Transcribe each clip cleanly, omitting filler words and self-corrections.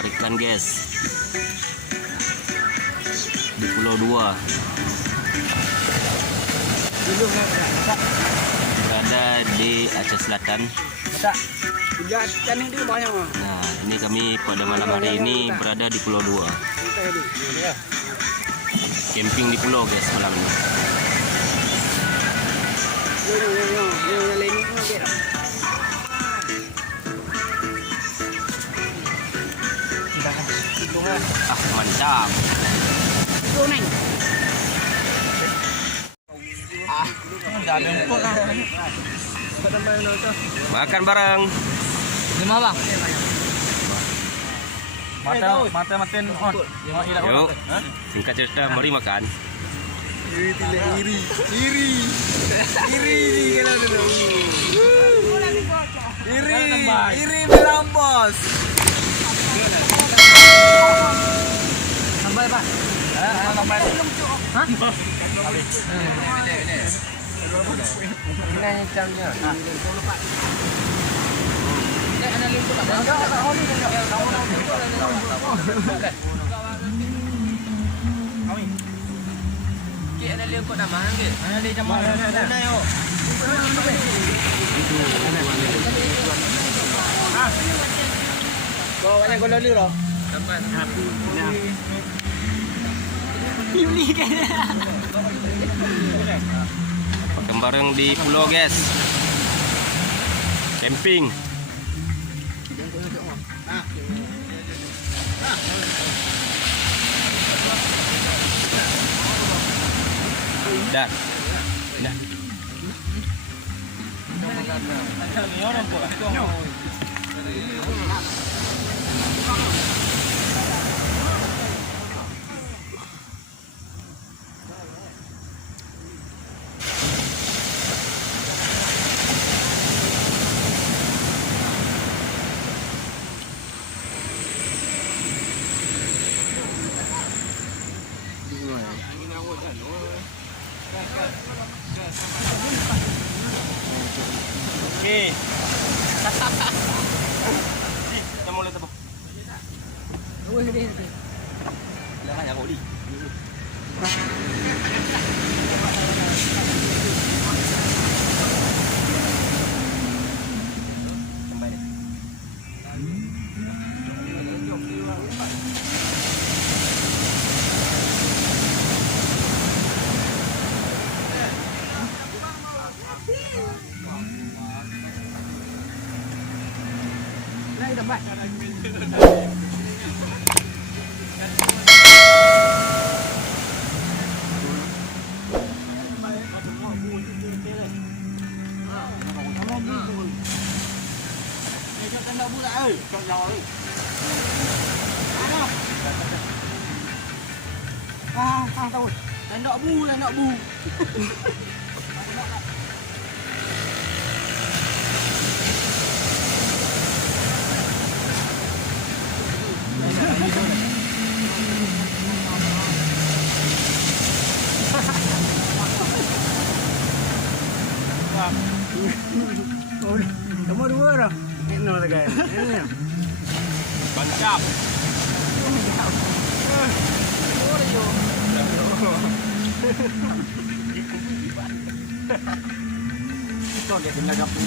cari ikan guys di Pulau Dua, berada di Aceh Selatan. Nah, ini kami pada malam hari ini berada di Pulau Dua, camping di pulau guys malam ini. Mantap. Makan bareng. Lima bang. Mata makin on. Yuk, singkat cerita, mari makan. Iri berambos. Sampai pak. Sampai. Hah? Ini camnya. Ada lihat nama ke? Ada jam mana? Ada yo. Bawa yang gololi loh. Sampai. Makan bareng di pulau guys. Camping. Dah. Okey. Kita mula tebak. Jangan jangan oli. Sampai deh. Naik tempat. Tahu. Nak bu. Kamu dua dah. No lagi. Mantap. Itu agak kena gapung.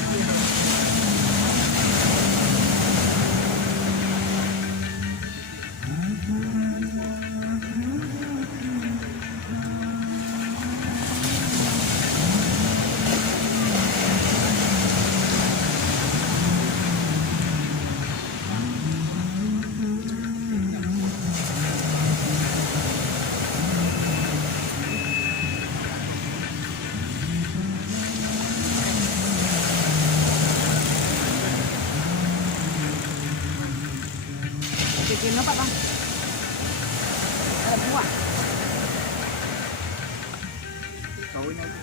Bikin apa bang? Ada buah. Kawin aja.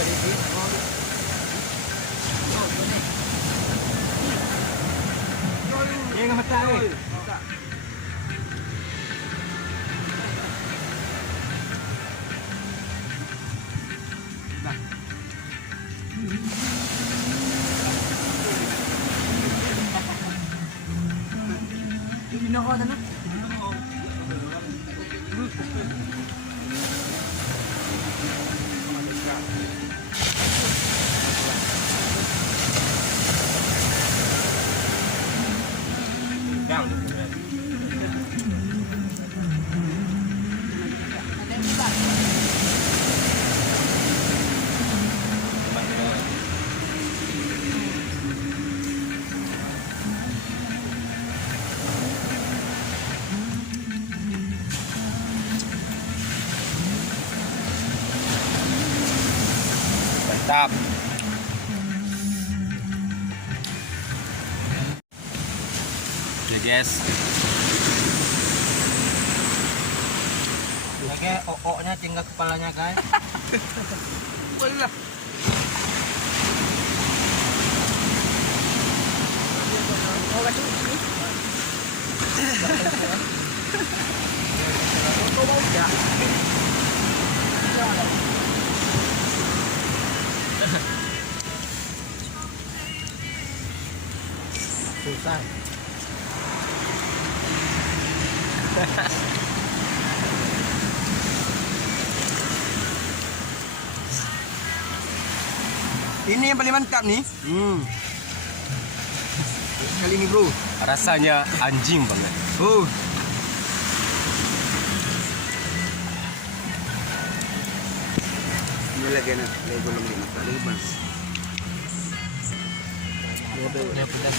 Ini nggak mata ni. Ini nak ada nak. Gang. Mantap. Oke guys. Oke, okoknya tinggal kepalanya guys. Boleh. Oh, kasih sini. Kau mau tak? Susah. Ini yang paling mantap nih. Kali ini bro. Rasanya anjing banget. Ini lagi nak, lagi belum dimasak lagi bang. Dia sudah